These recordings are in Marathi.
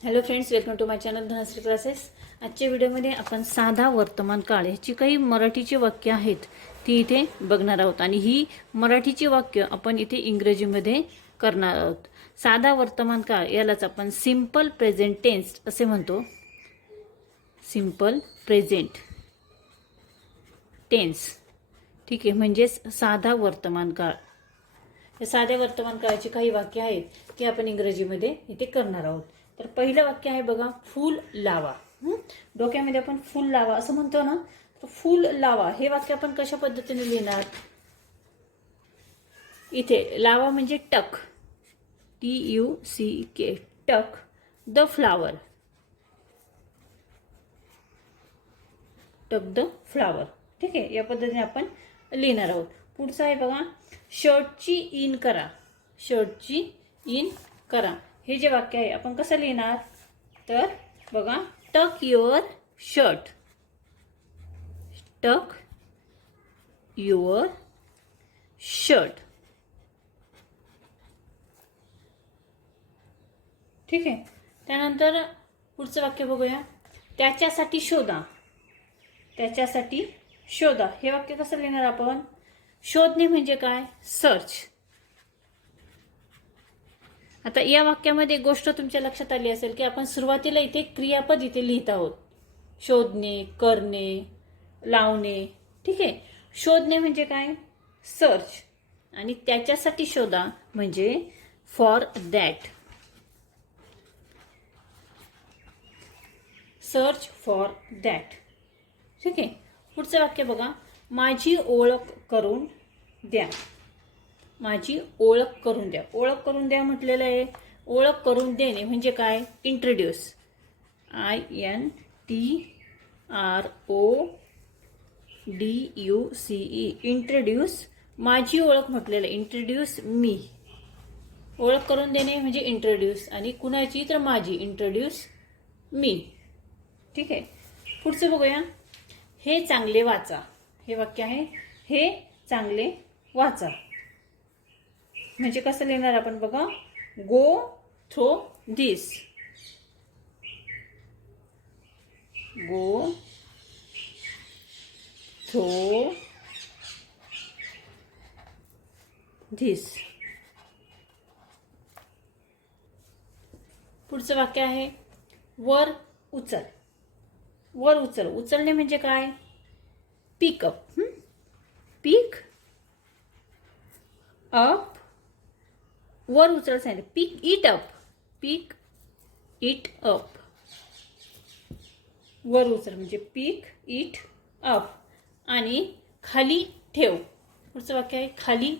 Hello friends welcome to my channel Dhanashree classes आजच्या व्हिडिओमध्ये आपण साधा वर्तमान काळ ह्याची काही मराठीची वाक्य आहेत ती इथे बघणार आहोत. आणि ही मराठीची वाक्य आपण इथे इंग्रजीमध्ये करणार आहोत. साधा वर्तमान काळ यालाच आपण सिंपल प्रेझेंट टेन्स असे म्हणतो. सिंपल प्रेझेंट टेन्स ठीक आहे म्हणजेच साधा वर्तमान काळ. या साध्या वर्तमान काळाची काही वाक्य आहेत ती आपण इंग्रजीमध्ये इथे करणार आहोत. तर पहिलं वाक्य आहे बघा फूल लावा. डोक्यामध्ये आपण फूल लावा असं म्हणतो ना तर फूल लावा. हे वाक्य आपण कशा पद्धतीने लिहिणार? इथे लावा म्हणजे tuck. T U C K. Tuck the flower. Tuck the flower. ठीक आहे या पद्धतीने आपण लिहिणार आहोत. पुढचं आहे बघा शर्टची इन करा. शर्टची इन करा. हे जे वाक्य आहे आपण कसं लिहिणार? तर बघा tuck your shirt tuck your shirt ठीक आहे? त्यानंतर पुढचं वाक्य बघूया. त्याच्यासाठी शोधा. त्याच्यासाठी शोधा. हे वाक्य कसं लिहिणार आपण? शोधणे म्हणजे काय? सर्च आता या वाक्यामध्ये एक गोष्ट तुमच्या लक्षात आली असेल की आपण सुरुवातीला इथे क्रियापद इथे लिहित आहोत. शोधणे करणे लावणे. ठीक आहे? शोधणे म्हणजे काय? सर्च आणि त्याच्यासाठी शोधा म्हणजे for that search for that ठीक आहे? पुढचं वाक्य बघा. माझी ओळख करून द्या. माझी ओळख करून द्या. ओळख करून द्या म्हटलेलं आहे. ओळख करून देणे म्हणजे काय? Introduce I N T R O D U C E introduce माझी ओळख म्हटलेलं आहे. इंट्रोड्यूस मी ओळख करून देणे म्हणजे इंट्रोड्यूस आणि कुणाची? तर माझी. इंट्रोड्यूस मी ठीक आहे? पुढचं बघूया. हे चांगले वाचा. हे वाक्य आहे. हे चांगले वाचा. म्हणजे कसं लिहिणार आपण बघा? Go through this go through this पुढचं वाक्य आहे वर उचल. वर उचल. उचलणे म्हणजे काय? पिकअप पीक अप वर उचल सांगितलं pick it up pick it up वर उचल म्हणजे पिक इट अप आणि खाली ठेव. पुढचं वाक्य आहे खाली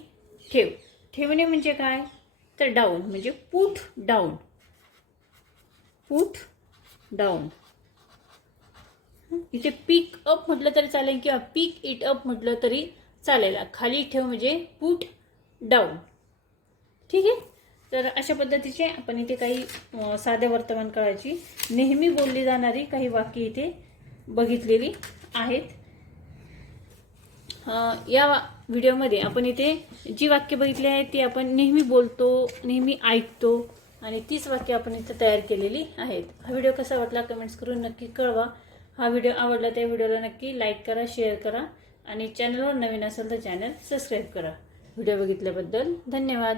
ठेव. ठेवणे म्हणजे काय? तर डाऊन म्हणजे पुट डाऊन पुट डाऊन इथे पिक अप म्हटलं तरी चालेल किंवा पिक इट अप म्हटलं तरी चालेल. खाली ठेव म्हणजे पुट डाऊन ठीक आहे? तर अशा पद्धतीचे आपण इथे काही साध्या वर्तमान काळाची नेहमी बोलली जाणारी काही वाक्य इथे बघितलेली आहेत. या वा- व्हिडिओमध्ये आपण इथे जी वाक्य बघितली आहेत ती आपण नेहमी बोलतो नेहमी ऐकतो आणि तीच वाक्य आपण इथे तयार केलेली आहेत. हा व्हिडिओ कसा वाटला कमेंट्स करून नक्की कळवा. हा व्हिडिओ आवडला त्या व्हिडिओला नक्की लाईक करा शेअर करा आणि चॅनलवर नवीन असेल तर चॅनल सबस्क्राईब करा. व्हिडिओ बघितल्याबद्दल धन्यवाद.